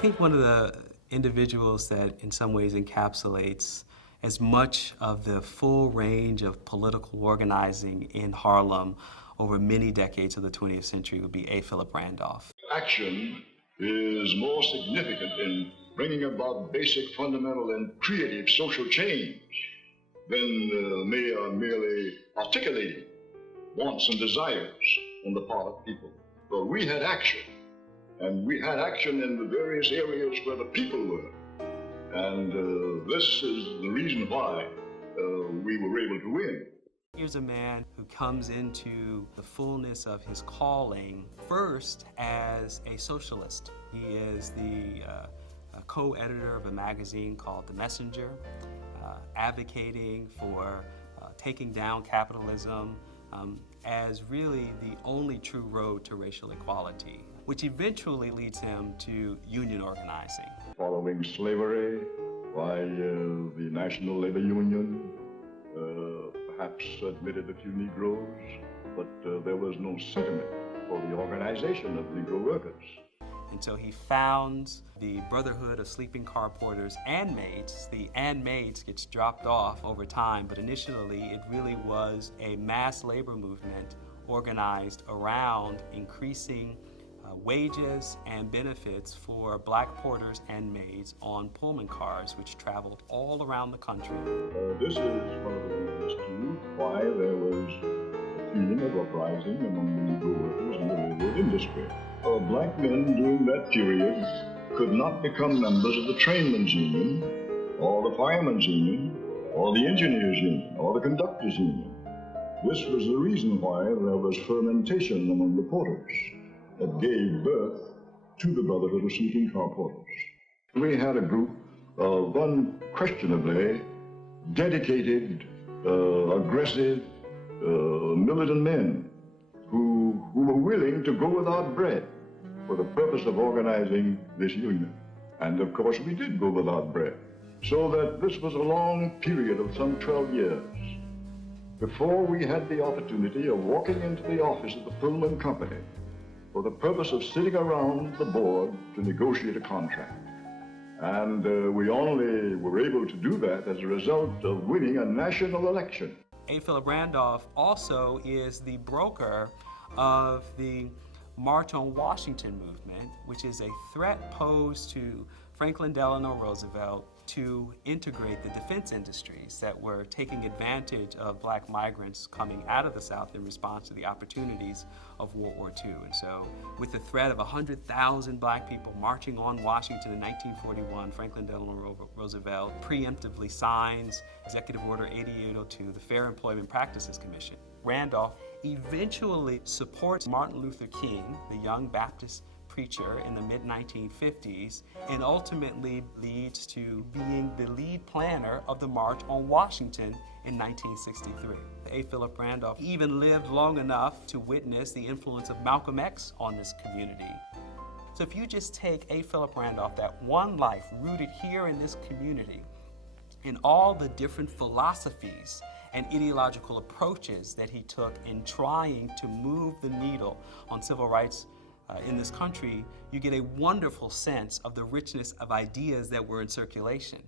I think one of the individuals that in some ways encapsulates as much of the full range of political organizing in Harlem over many decades of the 20th century would be A. Philip Randolph. Action is more significant in bringing about basic, fundamental, and creative social change than merely articulating wants and desires on the part of people. But we had action, and we had action in the various areas where the people were. And this is the reason why we were able to win. Here's a man who comes into the fullness of his calling first as a socialist. He is the co-editor of a magazine called The Messenger, advocating for taking down capitalism as really the only true road to racial equality, which eventually leads him to union organizing. Following slavery, why the National Labor Union perhaps admitted a few Negroes, but there was no sentiment for the organization of Negro workers. And so he founds the Brotherhood of Sleeping Car Porters and Maids. The and maids gets dropped off over time, but initially it really was a mass labor movement organized around increasing wages and benefits for black porters and maids on Pullman cars, which traveled all around the country. This is one of the reasons, too, why there was a feeling of uprising among the Negro workers in the railroad industry. Black men during that period could not become members of the trainmen's union, or the firemen's union, or the engineers' union, or the conductors' union. This was the reason why there was fermentation among the porters that gave birth to the Brotherhood of Sleeping Car Porters. We had a group of unquestionably dedicated, aggressive, militant men who were willing to go without bread for the purpose of organizing this union. And of course we did go without bread. So that this was a long period of some 12 years before we had the opportunity of walking into the office of the Pullman Company for the purpose of sitting around the board to negotiate a contract. And we only were able to do that as a result of winning a national election. A. Philip Randolph also is the broker of the March on Washington movement, which is a threat posed to Franklin Delano Roosevelt to integrate the defense industries that were taking advantage of black migrants coming out of the South in response to the opportunities of World War II. And so with the threat of 100,000 black people marching on Washington in 1941, Franklin Delano Roosevelt preemptively signs Executive Order 8802, the Fair Employment Practices Commission. Randolph eventually supports Martin Luther King, the young Baptist preacher in the mid-1950s, and ultimately leads to being the lead planner of the March on Washington in 1963. A. Philip Randolph even lived long enough to witness the influence of Malcolm X on this community. So if you just take A. Philip Randolph, that one life rooted here in this community, in all the different philosophies and ideological approaches that he took in trying to move the needle on civil rights in this country, you get a wonderful sense of the richness of ideas that were in circulation.